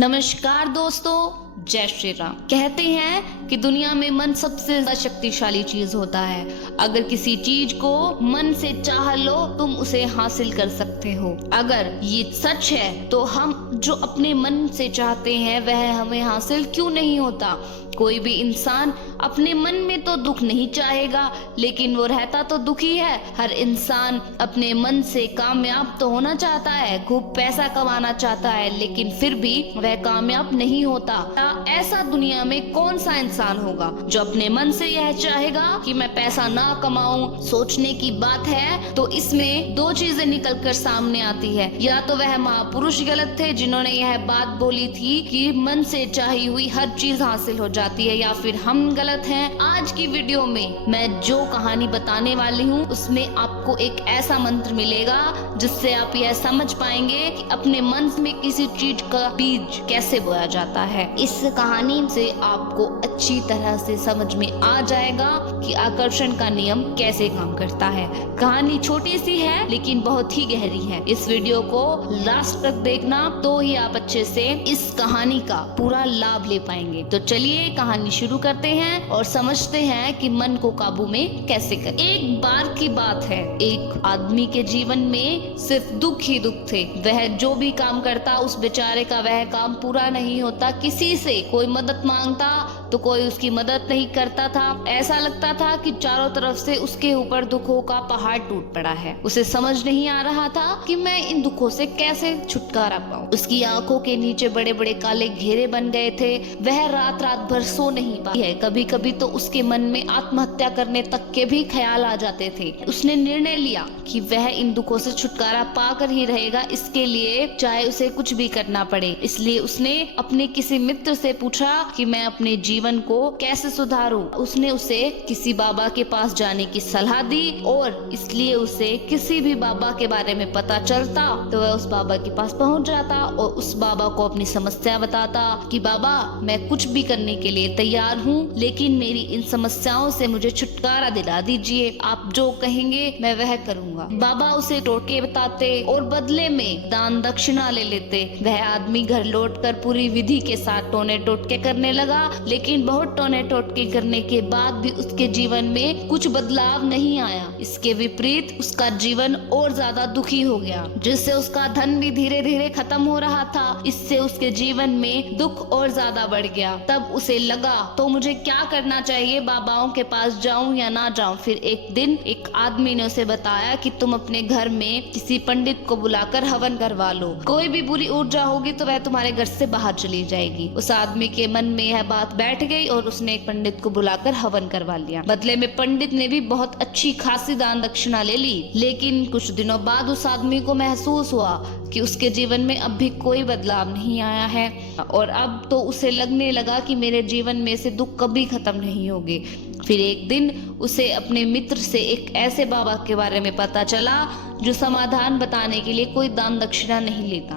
नमस्कार दोस्तों, जय श्री राम। कहते हैं कि दुनिया में मन सबसे ज्यादा शक्तिशाली चीज होता है। अगर किसी चीज को मन से चाह लो तुम उसे हासिल कर सकते हो। अगर ये सच है तो हम जो अपने मन से चाहते हैं वह हमें हासिल क्यों नहीं होता। कोई भी इंसान अपने मन में तो दुख नहीं चाहेगा, लेकिन वो रहता तो दुखी है। हर इंसान अपने मन से कामयाब तो होना चाहता है, खूब पैसा कमाना चाहता है, लेकिन फिर भी वह कामयाब नहीं होता। ऐसा दुनिया में कौन सा इंसान होगा जो अपने मन से यह चाहेगा कि मैं पैसा ना कमाऊं। सोचने की बात है तो इसमें दो चीजें निकल कर सामने आती है। या तो वह महापुरुष गलत थे जिन्होंने यह बात बोली थी कि मन से चाही हुई हर चीज हासिल हो जाती है, या फिर हम गलत हैं। आज की वीडियो में मैं जो कहानी बताने वाली हूँ उसमें आपको एक ऐसा मंत्र मिलेगा जिससे आप यह समझ पाएंगे कि अपने मन में किसी चीज का बीज कैसे बोया जाता है। इस कहानी से आपको अच्छी तरह से समझ में आ जाएगा कि आकर्षण का नियम कैसे काम करता है। कहानी छोटी सी है लेकिन बहुत ही गहरी है। इस वीडियो को लास्ट तक देखना तो ही आप अच्छे से इस कहानी का पूरा लाभ ले पाएंगे। तो चलिए कहानी शुरू करते हैं और समझते हैं कि मन को काबू में कैसे करें। एक बार की बात है, एक आदमी के जीवन में सिर्फ दुख ही दुख थे। वह जो भी काम करता उस बेचारे का वह काम पूरा नहीं होता। किसी से कोई मदद मांगता तो कोई उसकी मदद नहीं करता था। ऐसा लगता था कि चारों तरफ से उसके ऊपर दुखों का पहाड़ टूट पड़ा है। उसे समझ नहीं आ रहा था कि मैं इन दुखों से कैसे छुटकारा पाऊं। उसकी आंखों के नीचे बड़े बड़े काले घेरे बन गए थे। वह रात रात भर सो नहीं पाई है। कभी कभी तो उसके मन में आत्महत्या करने तक के भी ख्याल आ जाते थे। उसने निर्णय लिया कि वह इन दुखों से छुटकारा पाकर ही रहेगा, इसके लिए चाहे उसे कुछ भी करना पड़े। इसलिए उसने अपने किसी मित्र से पूछा कि मैं अपने जीवन को कैसे सुधारूं। उसने उसे किसी बाबा के पास जाने की सलाह दी और इसलिए उसे किसी भी बाबा के बारे में पता चलता तो वह उस बाबा के पास पहुंच जाता और उस बाबा को अपनी समस्या बताता कि बाबा मैं कुछ भी करने के लिए तैयार हूँ, लेकिन मेरी इन समस्याओं से मुझे छुटकारा दिला दीजिए। आप जो कहेंगे मैं वह करूँगा। बाबा उसे टोटके बताते और बदले में दान दक्षिणा ले लेते। वह आदमी घर लौटकर पूरी विधि के साथ टोने टोटके करने लगा, लेकिन बहुत टोने टोटके करने के बाद भी उसके जीवन में कुछ बदलाव नहीं आया। इसके विपरीत उसका जीवन और ज्यादा दुखी हो गया, जिससे उसका धन भी धीरे धीरे खत्म हो रहा था। इससे उसके जीवन में दुख और ज्यादा बढ़ गया। तब उसे लगा तो मुझे क्या करना चाहिए, बाबाओं के पास जाऊं या ना जाऊं। फिर एक दिन एक आदमी ने उसे बताया कि तुम अपने घर में किसी पंडित को बुलाकर हवन करवा लो। कोई भी बुरी ऊर्जा होगी तो वह तुम्हारे घर से बाहर चली जाएगी। उस आदमी के मन में यह बात बैठ गई और उसने एक पंडित को बुलाकर हवन करवा लिया। बदले में पंडित ने भी बहुत अच्छी खासी दान दक्षिणा ले ली, लेकिन कुछ दिनों बाद उस आदमी को महसूस हुआ कि उसके जीवन में अब भी कोई बदलाव नहीं आया है और अब तो उसे लगने लगा कि मेरे जीवन में से दुख कभी खत्म नहीं होंगे। फिर एक दिन उसे अपने मित्र से एक ऐसे बाबा के बारे में पता चला जो समाधान बताने के लिए कोई दान दक्षिणा नहीं लेता।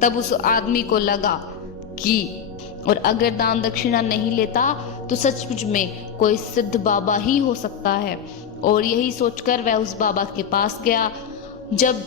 तब उस आदमी को लगा कि और अगर दान दक्षिणा नहीं लेता तो सचमुच में कोई सिद्ध बाबा ही हो सकता है। और यही सोचकर वह उस बाबा के पास गया। जब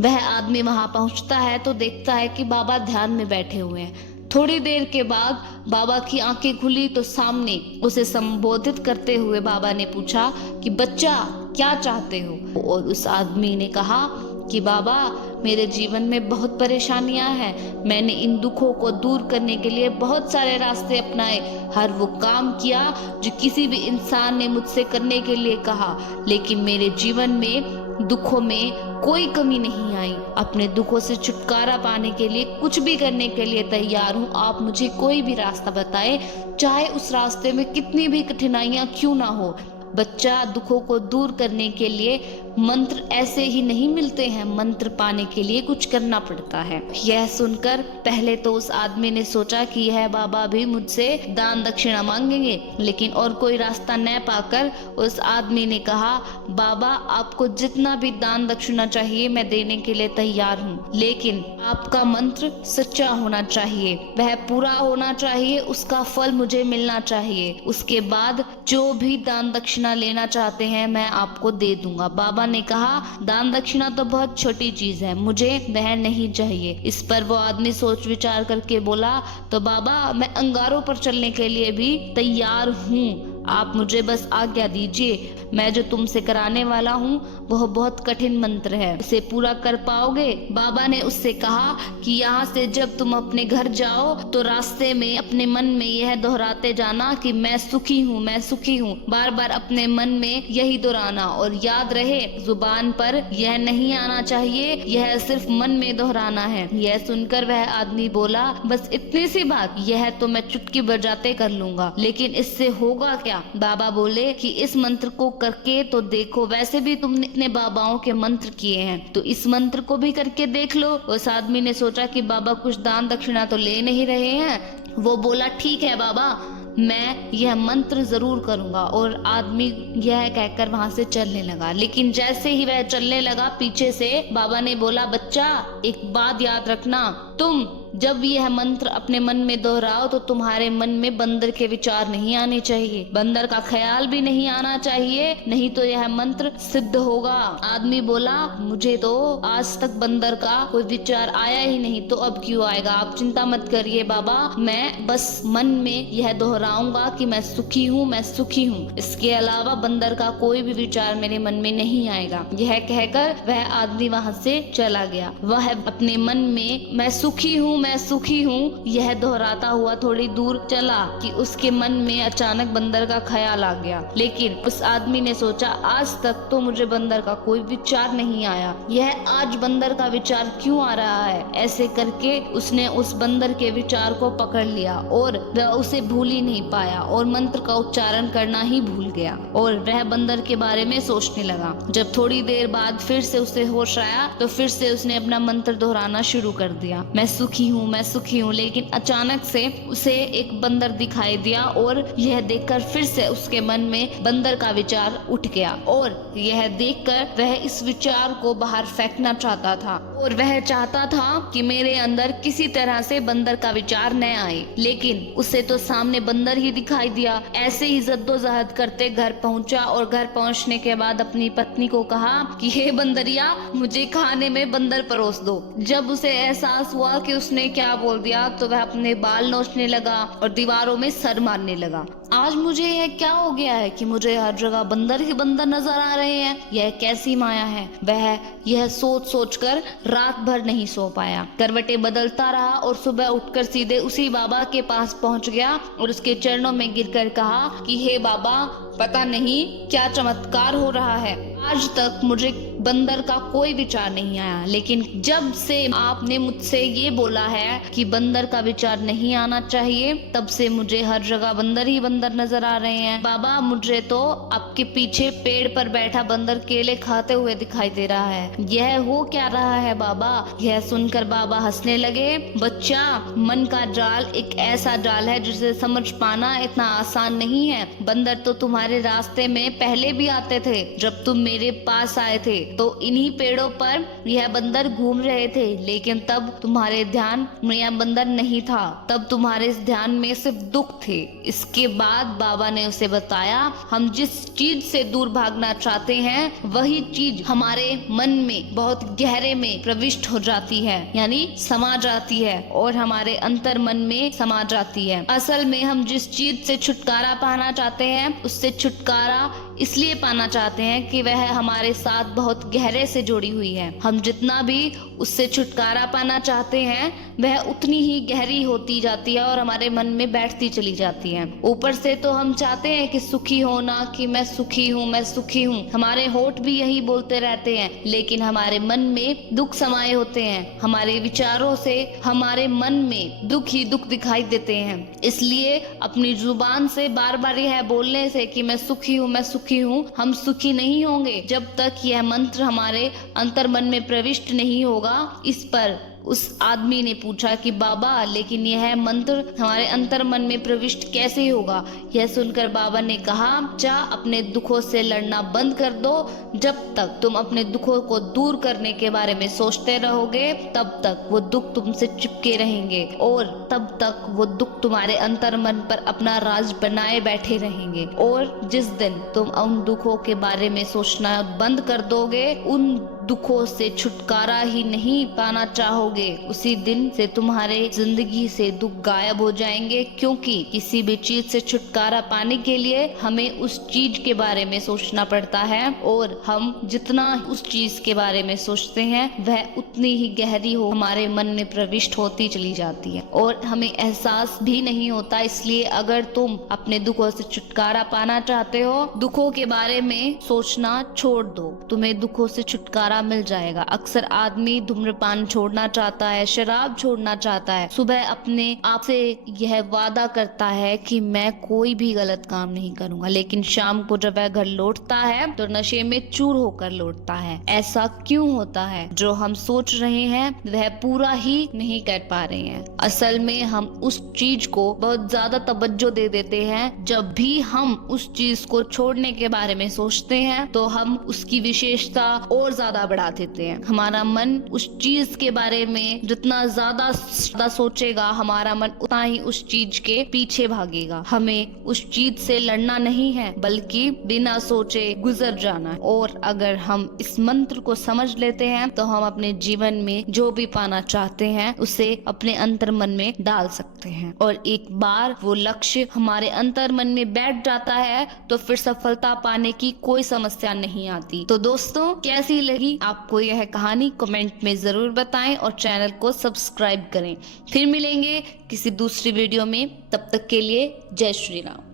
वह आदमी वहां पहुंचता है तो देखता है कि बाबा ध्यान में बैठे हुए हैं। थोड़ी देर के बाद बाबा की आंखें खुली तो सामने उसे संबोधित करते हुए बाबा ने पूछा कि बच्चा क्या चाहते हो। और उस आदमी ने कहा कि बाबा मेरे जीवन में बहुत परेशानियां हैं। मैंने इन दुखों को दूर करने के लिए बहुत सारे रास्ते अपनाए, हर वो काम किया जो किसी भी इंसान ने मुझसे करने के लिए कहा, लेकिन मेरे जीवन में दुखों में कोई कमी नहीं आई। अपने दुखों से छुटकारा पाने के लिए कुछ भी करने के लिए तैयार हूँ। आप मुझे कोई भी रास्ता बताएं, चाहे उस रास्ते में कितनी भी कठिनाइयां क्यों ना हो। बच्चा दुखों को दूर करने के लिए मंत्र ऐसे ही नहीं मिलते हैं, मंत्र पाने के लिए कुछ करना पड़ता है। यह सुनकर पहले तो उस आदमी ने सोचा कि यह बाबा भी मुझसे दान दक्षिणा मांगेंगे, लेकिन और कोई रास्ता न पाकर उस आदमी ने कहा बाबा आपको जितना भी दान दक्षिणा चाहिए मैं देने के लिए तैयार हूँ, लेकिन आपका मंत्र सच्चा होना चाहिए, वह पूरा होना चाहिए, उसका फल मुझे मिलना चाहिए। उसके बाद जो भी दान दक्षिणा दक्षिणा लेना चाहते हैं मैं आपको दे दूंगा। बाबा ने कहा दान दक्षिणा तो बहुत छोटी चीज है, मुझे वह नहीं चाहिए। इस पर वो आदमी सोच विचार करके बोला तो बाबा मैं अंगारों पर चलने के लिए भी तैयार हूँ, आप मुझे बस आज्ञा दीजिए। मैं जो तुमसे कराने वाला हूँ वह बहुत कठिन मंत्र है, उसे पूरा कर पाओगे? बाबा ने उससे कहा कि यहाँ से जब तुम अपने घर जाओ तो रास्ते में अपने मन में यह दोहराते जाना कि मैं सुखी हूँ, मैं सुखी हूँ। बार बार अपने मन में यही दोहराना, और याद रहे जुबान पर यह नहीं आना चाहिए, यह सिर्फ मन में दोहराना है। यह सुनकर वह आदमी बोला बस इतनी सी बात, यह तो मैं चुटकी बजाते कर लूंगा, लेकिन इससे होगा क्या? बाबा बोले कि इस मंत्र को करके तो देखो, वैसे भी तुमने इतने बाबाओं के मंत्र किए हैं तो इस मंत्र को भी करके देख लो। उस आदमी ने सोचा कि बाबा कुछ दान दक्षिणा तो ले नहीं रहे हैं। वो बोला ठीक है बाबा, मैं यह मंत्र जरूर करूंगा। और आदमी यह कहकर वहां से चलने लगा। लेकिन जैसे ही वह चलने लगा पीछे से बाबा ने बोला बच्चा एक बात याद रखना, तुम जब यह मंत्र अपने मन में दोहराओ तो तुम्हारे मन में बंदर के विचार नहीं आने चाहिए, बंदर का ख्याल भी नहीं आना चाहिए, नहीं तो यह मंत्र सिद्ध होगा। आदमी बोला मुझे तो आज तक बंदर का कोई विचार आया ही नहीं, तो अब क्यों आएगा? आप चिंता मत करिए बाबा, मैं बस मन में यह दोहराऊंगा कि मैं सुखी हूँ, मैं सुखी हूँ, इसके अलावा बंदर का कोई भी विचार मेरे मन में नहीं आएगा। यह कहकर वह आदमी वहां से चला गया। वह अपने मन में मैं सुखी हूँ, मैं सुखी हूँ यह दोहराता हुआ थोड़ी दूर चला कि उसके मन में अचानक बंदर का ख्याल आ गया। लेकिन उस आदमी ने सोचा आज तक तो मुझे बंदर का कोई विचार नहीं आया, यह आज बंदर का विचार क्यों आ रहा है? ऐसे करके उसने उस बंदर के विचार को पकड़ लिया और वह उसे भूल ही नहीं पाया और मंत्र का उच्चारण करना ही भूल गया और वह बंदर के बारे में सोचने लगा। जब थोड़ी देर बाद फिर से उसे होश आया तो फिर से उसने अपना मंत्र दोहराना शुरू कर दिया, मैं सुखी हूँ, मैं सुखी हूँ। लेकिन अचानक से उसे एक बंदर दिखाई दिया और यह देखकर फिर से उसके मन में बंदर का विचार उठ गया और यह देखकर वह इस विचार को बाहर फेंकना चाहता था और वह चाहता था कि मेरे अंदर किसी तरह से बंदर का विचार न आए। लेकिन उसे तो सामने बंदर ही दिखाई दिया। ऐसे ही जद्दोजहद करते घर पहुंचा और घर पहुंचने के बाद अपनी पत्नी को कहा कि हे बंदरिया मुझे खाने में बंदर परोस दो। जब उसे एहसास हुआ कि उसने क्या बोल दिया तो वह अपने बाल नोचने लगा और दीवारों में सर मारने लगा। आज मुझे यह क्या हो गया है कि मुझे हर जगह बंदर ही बंदर नजर आ रहे हैं, यह कैसी माया है? वह यह सोच सोचकर रात भर नहीं सो पाया, करवटें बदलता रहा और सुबह उठकर सीधे उसी बाबा के पास पहुंच गया और उसके चरणों में गिरकर कहा कि हे बाबा पता नहीं क्या चमत्कार हो रहा है, आज तक मुझे बंदर का कोई विचार नहीं आया, लेकिन जब से आपने मुझसे ये बोला है कि बंदर का विचार नहीं आना चाहिए तब से मुझे हर जगह बंदर ही बंदर नजर आ रहे हैं। बाबा मुझे तो आपके पीछे पेड़ पर बैठा बंदर केले खाते हुए दिखाई दे रहा है, यह हो क्या रहा है बाबा? यह सुनकर बाबा हंसने लगे। बच्चा मन का जाल एक ऐसा जाल है जिसे समझ पाना इतना आसान नहीं है। बंदर तो तुम्हारे रास्ते में पहले भी आते थे, जब तुम मेरे पास आए थे तो इन्हीं पेड़ों पर यह बंदर घूम रहे थे, लेकिन तब तुम्हारे ध्यान में यह बंदर नहीं था, तब तुम्हारे इस ध्यान में सिर्फ दुख थे। इसके बाद बाबा ने उसे बताया हम जिस चीज से दूर भागना चाहते हैं वही चीज हमारे मन में बहुत गहरे में प्रविष्ट हो जाती है, यानी समा जाती है और हमारे अंतर मन में समा जाती है। असल में हम जिस चीज से छुटकारा पाना चाहते हैं उससे छुटकारा इसलिए पाना चाहते हैं कि वह हमारे साथ बहुत गहरे से जुड़ी हुई है। हम जितना भी उससे छुटकारा पाना चाहते हैं वह उतनी ही गहरी होती जाती है और हमारे मन में बैठती चली जाती है। ऊपर से तो हम चाहते हैं कि सुखी होना, कि मैं सुखी हूँ, मैं सुखी हूँ, हमारे होठ भी यही बोलते रहते हैं, लेकिन हमारे मन में दुख समाये होते हैं। हमारे विचारों से हमारे मन में दुख ही दुख दिखाई देते हैं। इसलिए अपनी जुबान से बार बार यह बोलने से कि मैं सुखी हूँ, मैं सुखी हूँ, हम सुखी नहीं होंगे जब तक यह मंत्र हमारे अंतर मन में प्रविष्ट नहीं होगा। इस पर उस आदमी ने पूछा कि बाबा, लेकिन यह मंत्र हमारे अंतर मन में प्रविष्ट कैसे होगा? यह सुनकर बाबा ने कहा, जा अपने दुखों से लड़ना बंद कर दो। जब तक तुम अपने दुखों को दूर करने के बारे में सोचते रहोगे, तब तक वो दुख तुमसे चिपके रहेंगे और तब तक वो दुख तुम्हारे अंतर मन पर अपना राज बनाए बैठे रहेंगे। और जिस दिन तुम उन दुखों के बारे में सोचना बंद कर दोगे, उन दुखों से छुटकारा ही नहीं पाना चाहोगे, उसी दिन से तुम्हारे जिंदगी से दुख गायब हो जाएंगे। क्योंकि किसी भी चीज से छुटकारा पाने के लिए हमें उस चीज के बारे में सोचना पड़ता है, और हम जितना उस चीज के बारे में सोचते हैं वह उतनी ही गहरी हो हमारे मन में प्रविष्ट होती चली जाती है और हमें एहसास भी नहीं होता। इसलिए अगर तुम अपने दुखों से छुटकारा पाना चाहते हो, दुखों के बारे में सोचना छोड़ दो, तुम्हें दुखों से छुटकारा मिल जाएगा। अक्सर आदमी धूम्रपान छोड़ना चाहता है, शराब छोड़ना चाहता है, सुबह अपने आप से यह वादा करता है कि मैं कोई भी गलत काम नहीं करूंगा, लेकिन शाम को जब वह घर लौटता है तो नशे में चूर होकर लौटता है। ऐसा क्यों होता है? जो हम सोच रहे हैं वह पूरा ही नहीं कर पा रहे हैं। असल में हम उस चीज को बहुत ज्यादा तवज्जो दे देते हैं। जब भी हम उस चीज को छोड़ने के बारे में सोचते हैं तो हम उसकी विशेषता और ज्यादा बढ़ा देते हैं। हमारा मन उस चीज के बारे में जितना ज्यादा सोचेगा, हमारा मन उतना ही उस चीज के पीछे भागेगा। हमें उस चीज से लड़ना नहीं है, बल्कि बिना सोचे गुजर जाना है। और अगर हम इस मंत्र को समझ लेते हैं तो हम अपने जीवन में जो भी पाना चाहते हैं उसे अपने अंतर मन में डाल सकते हैं। और एक बार वो लक्ष्य हमारे अंतर मन में बैठ जाता है तो फिर सफलता पाने की कोई समस्या नहीं आती। तो दोस्तों, कैसी लगी आपको यह कहानी? कमेंट में जरूर बताएं और चैनल को सब्सक्राइब करें। फिर मिलेंगे किसी दूसरी वीडियो में, तब तक के लिए जय श्री राम।